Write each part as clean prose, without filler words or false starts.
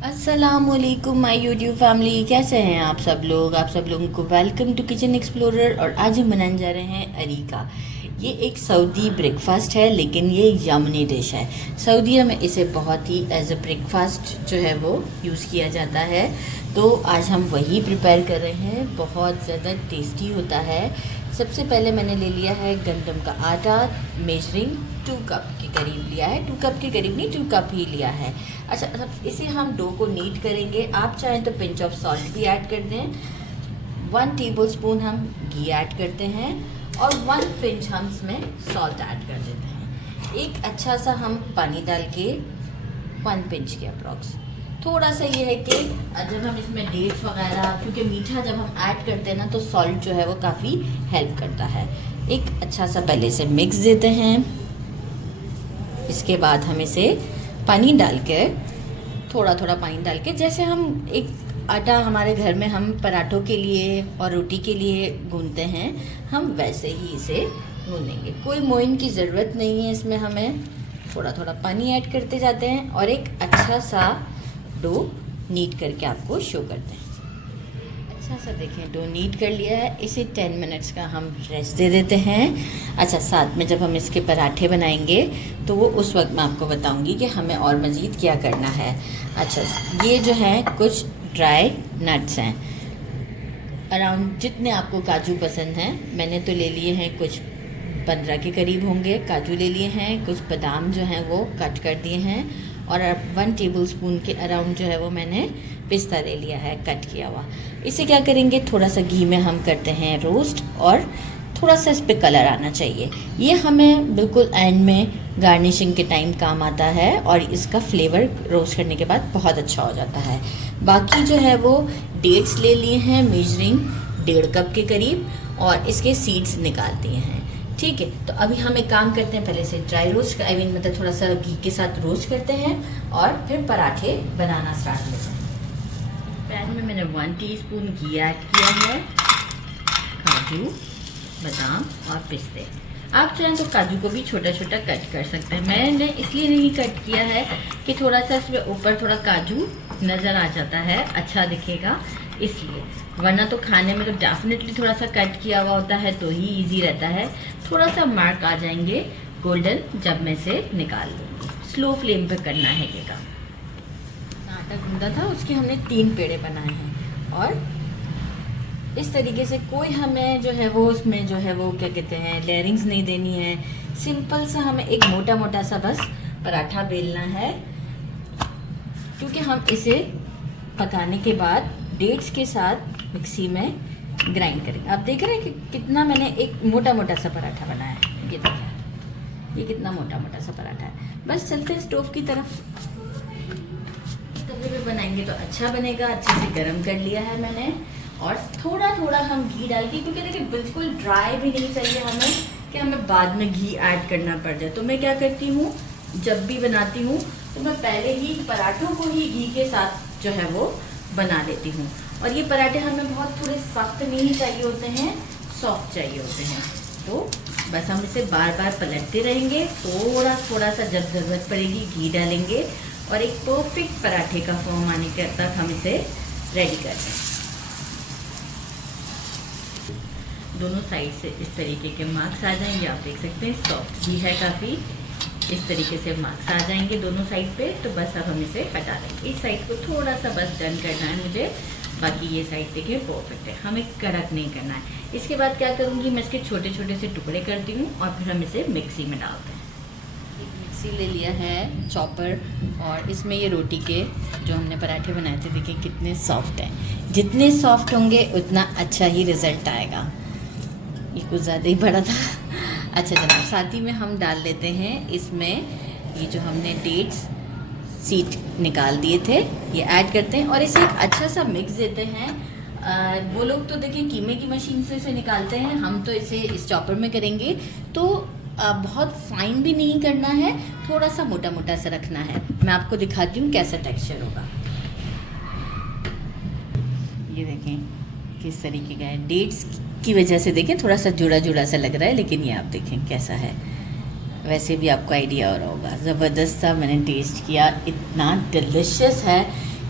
अस्सलामुअलैकुम my YouTube family, कैसे हैं आप सब लोग। आप सब लोगों को वेलकम टू किचन एक्सप्लोरर। और आज हम बनाने जा रहे हैं अरीका। ये एक सऊदी ब्रेकफास्ट है, लेकिन ये यमनी डिश है। सऊदीया में इसे बहुत ही एज अ ब्रेकफास्ट जो है वो यूज़ किया जाता है। तो आज हम वही प्रिपेयर कर रहे हैं। बहुत ज़्यादा टेस्टी होता है। सबसे पहले मैंने ले लिया है गंदम का आटा। मेजरिंग 2 कप के करीब लिया है। 2 कप के करीब नहीं, 2 कप ही लिया है। अच्छा, अब इसे हम डो को नीट करेंगे। आप चाहें तो पिंच ऑफ सॉल्ट भी ऐड कर दें। 1 टेबलस्पून हम घी ऐड करते हैं और 1 पिंच हम इसमें सॉल्ट ऐड कर देते हैं। एक अच्छा सा हम पानी डाल के 1 पिंच के अप्रॉक्स। थोड़ा सा ये है कि जब हम इसमें डेट्स वगैरह, क्योंकि मीठा जब हम ऐड करते हैं ना, तो सॉल्ट जो है वो काफ़ी हेल्प करता है। एक अच्छा सा पहले से मिक्स देते हैं। इसके बाद हम इसे पानी डाल के, थोड़ा थोड़ा पानी डाल के, जैसे हम एक आटा हमारे घर में हम पराठों के लिए और रोटी के लिए गूंथते हैं, हम वैसे ही इसे गूंदेंगे। कोई मोइन की ज़रूरत नहीं है इसमें। हमें थोड़ा थोड़ा पानी ऐड करते जाते हैं और एक अच्छा सा डो नीट करके आपको शो करते हैं। अच्छा सा देखें, डो नीट कर लिया है। इसे 10 मिनट्स का हम रेस्ट दे देते हैं। अच्छा, साथ में जब हम इसके पराठे बनाएंगे तो वो उस वक्त मैं आपको बताऊंगी कि हमें और मज़ीद क्या करना है। अच्छा, ये जो है कुछ ड्राई नट्स हैं। अराउंड जितने आपको काजू पसंद हैं, मैंने तो ले लिए हैं कुछ 15 के करीब होंगे काजू ले लिए हैं। कुछ बादाम जो हैं वो कट कर दिए हैं। और 1 टेबलस्पून के अराउंड जो है वो मैंने पिस्ता ले लिया है, कट किया हुआ। इसे क्या करेंगे, थोड़ा सा घी में हम करते हैं रोस्ट, और थोड़ा सा इस पर कलर आना चाहिए। ये हमें बिल्कुल एंड में गार्निशिंग के टाइम काम आता है और इसका फ्लेवर रोस्ट करने के बाद बहुत अच्छा हो जाता है। बाकी जो है वो डेट्स ले लिए हैं, मेजरिंग 1.5 कप के करीब, और इसके सीड्स निकाल दिए हैं। ठीक है, तो अभी हम एक काम करते हैं, पहले से ड्राई रोस्ट मतलब थोड़ा सा घी के साथ रोस्ट करते हैं और फिर पराठे बनाना स्टार्ट करते हैं। पैन में मैंने 1 टीस्पून घी ऐड किया है। काजू, बादाम और पिस्ते, आप चाहें तो काजू को भी छोटा छोटा कट कर सकते हैं। मैंने इसलिए नहीं कट किया है कि थोड़ा सा इसमें ऊपर थोड़ा काजू नज़र आ जाता है, अच्छा दिखेगा इसलिए। वरना तो खाने में तो डेफिनेटली थोड़ा सा कट किया हुआ होता है तो ही इजी रहता है। थोड़ा सा मार्क आ जाएंगे गोल्डन जब मैं इसे निकाल लूँगी। स्लो फ्लेम पे करना है ये काम। आटा गूंदा था, उसके हमने 3 पेड़े बनाए हैं। और इस तरीके से कोई हमें जो है वो उसमें जो है वो क्या कहते हैं, लेयरिंग्स नहीं देनी है। सिंपल सा हमें एक मोटा मोटा सा बस पराठा बेलना है, क्योंकि हम इसे पकाने के बाद डेट्स के साथ मिक्सी में ग्राइंड करेंगे। आप देख रहे हैं कि कितना मैंने एक मोटा मोटा सा पराठा बनाया है। ये देखिए, ये कितना मोटा मोटा सा पराठा है। बस चलते हैं स्टोव की तरफ। तवे पे बनाएंगे तो अच्छा बनेगा। अच्छे से गर्म कर लिया है मैंने, और थोड़ा थोड़ा हम घी डाल के, क्योंकि देखिए बिल्कुल ड्राई भी नहीं चाहिए हमें कि हमें बाद में घी ऐड करना पड़ जाए। तो मैं क्या करती हूँ, जब भी बनाती हूँ तो मैं पहले ही पराठों को ही घी के साथ जो है वो बना लेती हूँ। और ये पराठे हमें बहुत थोड़े सख्त नहीं चाहिए होते हैं, सॉफ्ट चाहिए होते हैं। तो बस हम इसे बार बार पलटते रहेंगे। थोड़ा थोड़ा सा जब ज़रूरत पड़ेगी घी डालेंगे, और एक परफेक्ट पराठे का फॉर्म आने के तक हम इसे रेडी कर दें। दोनों साइड से इस तरीके के मार्क्स आ जाएंगे। आप देख सकते हैं सॉफ्ट भी है काफ़ी। इस तरीके से मार्क्स आ जाएंगे दोनों साइड पे। तो बस अब हम इसे हटा देंगे। इस साइड को थोड़ा सा बस डन करना है मुझे, बाकी ये साइड देखिए परफेक्ट है। हमें कड़क नहीं करना है। इसके बाद क्या करूँगी, मैं इसके छोटे छोटे से टुकड़े करती हूँ और फिर हम इसे मिक्सी में डालते हैं। एक मिक्सी ले लिया है, चॉपर, और इसमें ये रोटी के जो हमने पराठे बनाए थे, देखिए कितने सॉफ्ट हैं। जितने सॉफ्ट होंगे उतना अच्छा ही रिज़ल्ट आएगा। ये कुछ ज़्यादा ही बड़ा था। अच्छा जनाब, साथ ही में हम डाल देते हैं इसमें ये जो हमने डेट्स सीड निकाल दिए थे, ये ऐड करते हैं और इसे एक अच्छा सा मिक्स देते हैं। वो लोग तो देखिए कीमे की मशीन से इसे निकालते हैं, हम तो इसे इस चॉपर में करेंगे। तो बहुत फाइन भी नहीं करना है, थोड़ा सा मोटा मोटा सा रखना है। मैं आपको दिखाती हूँ कैसा टेक्सचर होगा। ये देखें किस तरीके का है। डेट्स की वजह से देखें थोड़ा सा जुड़ा जुड़ा सा लग रहा है, लेकिन ये आप देखें कैसा है। वैसे भी आपको आइडिया हो रहा होगा। ज़बरदस्त सा मैंने टेस्ट किया, इतना डिलिशियस है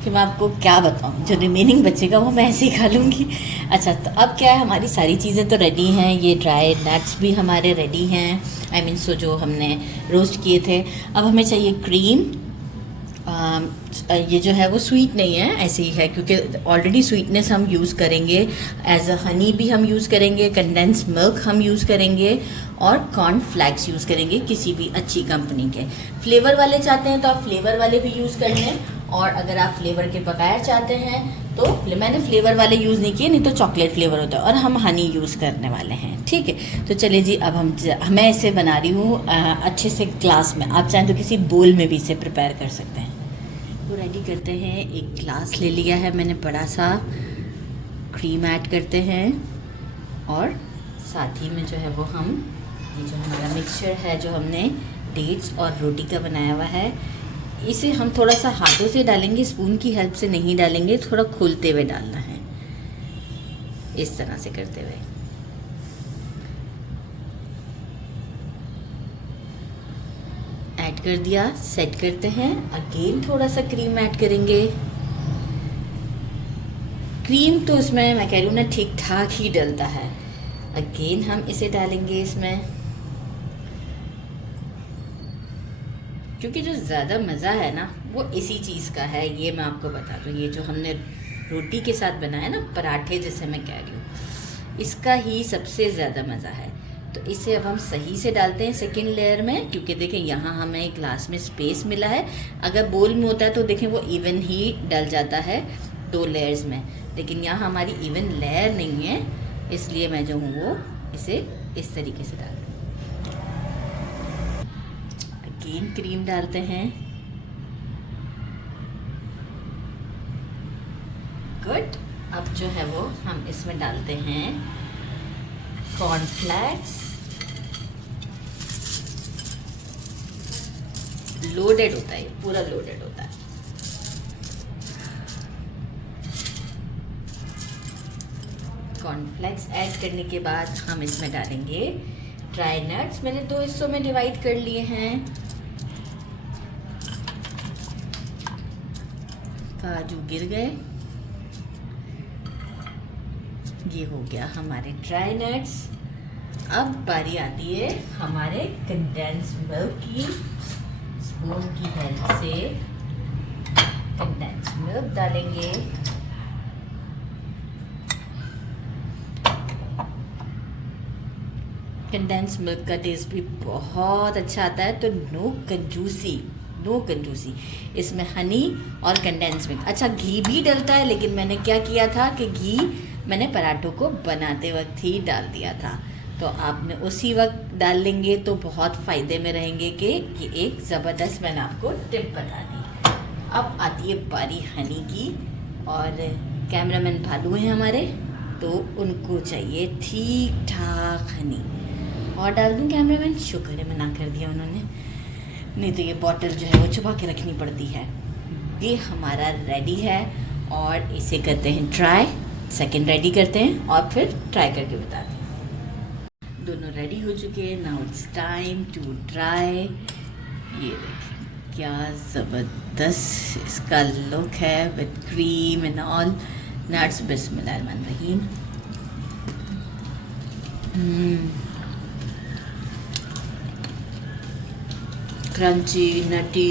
कि मैं आपको क्या बताऊं, जो रिमेनिंग बचेगा वो मैं ऐसे ही खा लूँगी। अच्छा, तो अब क्या है, हमारी सारी चीज़ें तो रेडी हैं, ये ड्राई नट्स भी हमारे रेडी हैं, आई मीन सो जो हमने रोस्ट किए थे। अब हमें चाहिए क्रीम। ये जो है वो स्वीट नहीं है, ऐसे ही है, क्योंकि ऑलरेडी स्वीटनेस हम यूज़ करेंगे। एज अ हनी भी हम यूज़ करेंगे, कंडेंस मिल्क हम यूज़ करेंगे और कॉर्न फ्लैक्स यूज़ करेंगे किसी भी अच्छी कंपनी के। फ्लेवर वाले चाहते हैं तो आप फ्लेवर वाले भी यूज़ कर लें, और अगर आप फ्लेवर के बगैर चाहते हैं तो मैंने फ्लेवर वाले यूज़ नहीं किए, नहीं तो चॉकलेट फ्लेवर होता है, और हम हनी यूज़ करने वाले हैं। ठीक है, तो चलिए जी, अब मैं इसे बना रही हूँ अच्छे से ग्लास में। आप चाहें तो किसी बोल में भी इसे प्रिपेयर कर सकते हैं। तो रेडी करते हैं, एक ग्लास ले लिया है मैंने बड़ा सा, क्रीम ऐड करते हैं, और साथ ही में जो है वो हम ये जो हमारा मिक्सचर है जो हमने डेट्स और रोटी का बनाया हुआ है, इसे हम थोड़ा सा हाथों से डालेंगे, स्पून की हेल्प से नहीं डालेंगे, थोड़ा खोलते हुए डालना है, इस तरह से करते हुए। ऐड कर दिया, सेट करते हैं। अगेन थोड़ा सा क्रीम ऐड करेंगे। क्रीम तो इसमें मैं कह रही हूँ ना ठीक ठाक ही डलता है। अगेन हम इसे डालेंगे इसमें, क्योंकि जो ज़्यादा मज़ा है ना वो इसी चीज़ का है, ये मैं आपको बता दूँ। ये जो हमने रोटी के साथ बनाया ना, पराठे जैसे मैं कह रही हूँ, इसका ही सबसे ज़्यादा मज़ा है। तो इसे अब हम सही से डालते हैं सेकेंड लेयर में, क्योंकि देखें यहाँ हमें ग्लास में स्पेस मिला है। अगर बोल में होता है तो देखें वो इवन ही डल जाता है 2 लेयर्स में, लेकिन यहाँ हमारी इवन लेयर नहीं है, इसलिए मैं जो हूँ वो इसे इस तरीके से डाल, अगेन क्रीम डालते हैं। गुड। अब जो है वो हम इसमें डालते हैं कॉर्नफ्लेक्स, लोडेड होता है, पूरा लोडेड होता है। कॉर्नफ्लेक्स ऐड करने के बाद हम इसमें डालेंगे ड्राई नट्स। मैंने 2 हिस्सों में डिवाइड कर लिए हैं। काजू गिर गए, ये हो गया हमारे ड्राई नट्स। अब बारी आती है हमारे कंडेंस मिल्क की। स्पून की हेल्प से कंडेंस मिल्क डालेंगे। कंडेंस मिल्क का टेस्ट भी बहुत अच्छा आता है, तो नो कंजूसी इसमें हनी और कंडेंस मिल्क। अच्छा, घी भी डलता है, लेकिन मैंने क्या किया था कि घी मैंने पराठों को बनाते वक्त ही डाल दिया था, तो आपने उसी वक्त डाल लेंगे तो बहुत फ़ायदे में रहेंगे। कि एक ज़बरदस्त मैंने आपको टिप बता दी। अब आती है बारी हनी की, और कैमरामैन भालू हैं हमारे, तो उनको चाहिए ठीक ठाक हनी। और डाल दूँ कैमरामैन? शुक्र है मना कर दिया उन्होंने, नहीं तो ये बॉटल जो है वो छुपा के रखनी पड़ती है। ये हमारा रेडी है, और इसे करते हैं ट्राई। सेकंड रेडी करते हैं और फिर ट्राई करके बताते हैं। दोनों रेडी हो चुके हैं, now it's time to try. ये देखिए क्या ज़बरदस्त इसका लुक है, with cream and all nuts. बिस्मिल्लाहिर्रहमानिर्रहीम। Crunchy, nutty,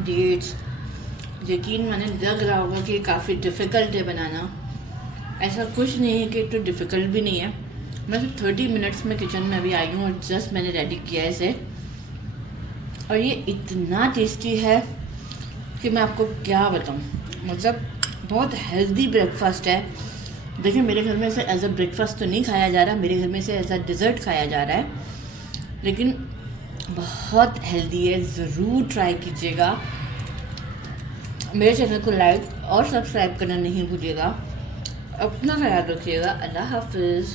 dates. यकीन मैंने लग रहा होगा कि काफ़ी डिफ़िकल्ट है बनाना। ऐसा कुछ नहीं है कि तो डिफ़िकल्ट भी नहीं है। मैं सिर्फ 30 मिनट्स में किचन में अभी आई हूँ, और जस्ट मैंने रेडी किया है इसे, और ये इतना टेस्टी है कि मैं आपको क्या बताऊँ। मतलब बहुत हेल्दी ब्रेकफास्ट है। देखिए, मेरे घर में इसे एज अ ब्रेकफास्ट तो नहीं खाया जा रहा, मेरे घर में इसे एज अ डिज़र्ट खाया जा रहा है, लेकिन बहुत हेल्दी है। ज़रूर ट्राई कीजिएगा। मेरे चैनल को लाइक और सब्सक्राइब करना नहीं भूलिएगा। अपना ख्याल रखिएगा। अल्लाह हाफिज़।